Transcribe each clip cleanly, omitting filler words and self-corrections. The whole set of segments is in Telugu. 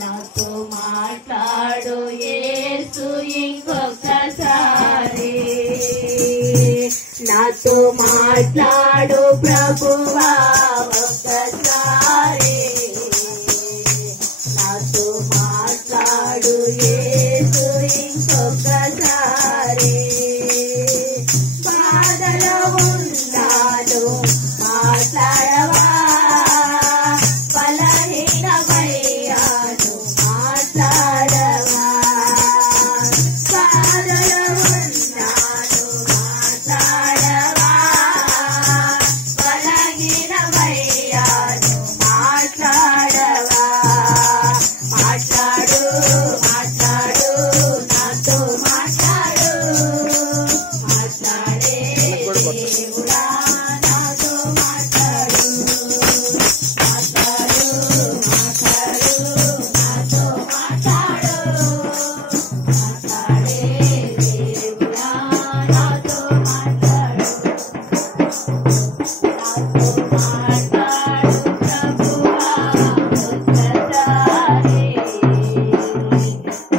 నాతో మాట్లాడు యేసు ఇంకొకసారి, నాతో మాట్లాడు ప్రభువా ఒక్కసారి, నాతో మాట్లాడు యేసు ఇంకొకసారి. బాధలో ఉన్నాను మాట్లాడవా, బలహీనమయ్యాను మాట్లాడవా, బాధలో ఉన్నాను మాట్లాడవా, బలహీనమయ్యాను మాట్లాడవా. మాట్లాడు మాట్లాడు నాతో మాట్లాడు, మాట్లాడే దేవుడా నాతో మాట్లాడు, మాట్లాడు మాట్లాడు నాతో మాట్లాడు, మాట్లాడే దేవుడా నాతో మాట్లాడు, నాతో మాట్లాడు ప్రభువా ఒక్కసారి,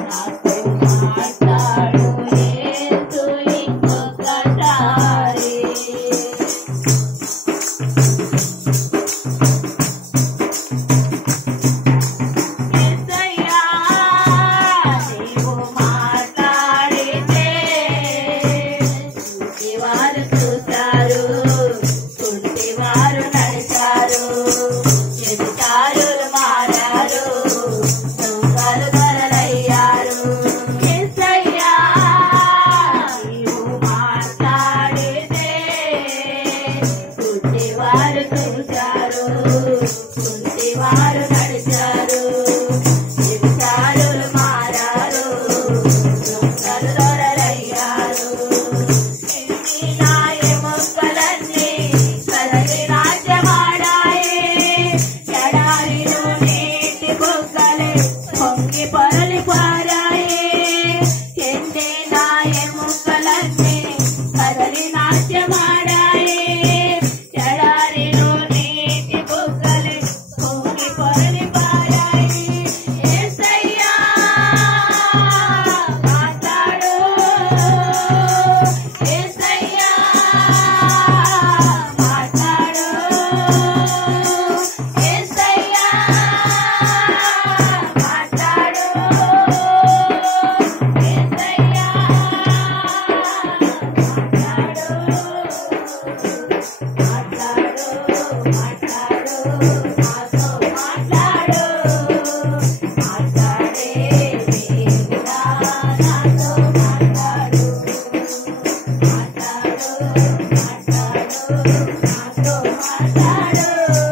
నాతో మాట్లాడు యేసు ఇంకొకసారి. యేసయ్యా నీవు మాట్లాడితే చూసేవారు చూశారు, కుంటివారు నడిచారు, ఎదుటారులు మారారు, దొంగలు దొరలయ్యారు. యేసయ్యా నీవు మాట్లాడితే కుంటివారు చూశారు, కుంటివారు నడిచారు, ఎదుటారులు మారారు, దొంగలు దొరలయ్యారు. ఎన్ని నాయముక్కలన్నీ కదలి రాజ్యమాడాయే, ఎడారిలో నీటి బుగ్గలే పొంగి పొరలి పారాయే. ఎన్ని నాయముక్కలన్నీ కదలి నాట్యమాడాయే, ఎడారిలో నీటి బుగ్గలే పొంగి పొరలి పారాయే. యేసయ్యా మాట్లాడు, యేసయ్యా మాట్లాడు, యేసయ్యా మాట్లాడు, యేసయ్యా మాట్లాడు, మాట్లాడు నాతో మాట్లాడు, మాట్లాడే దేవుడా నాతో మాట్లాడు, మాట్లాడు మాట్లాడు నాతో మాట్లాడు.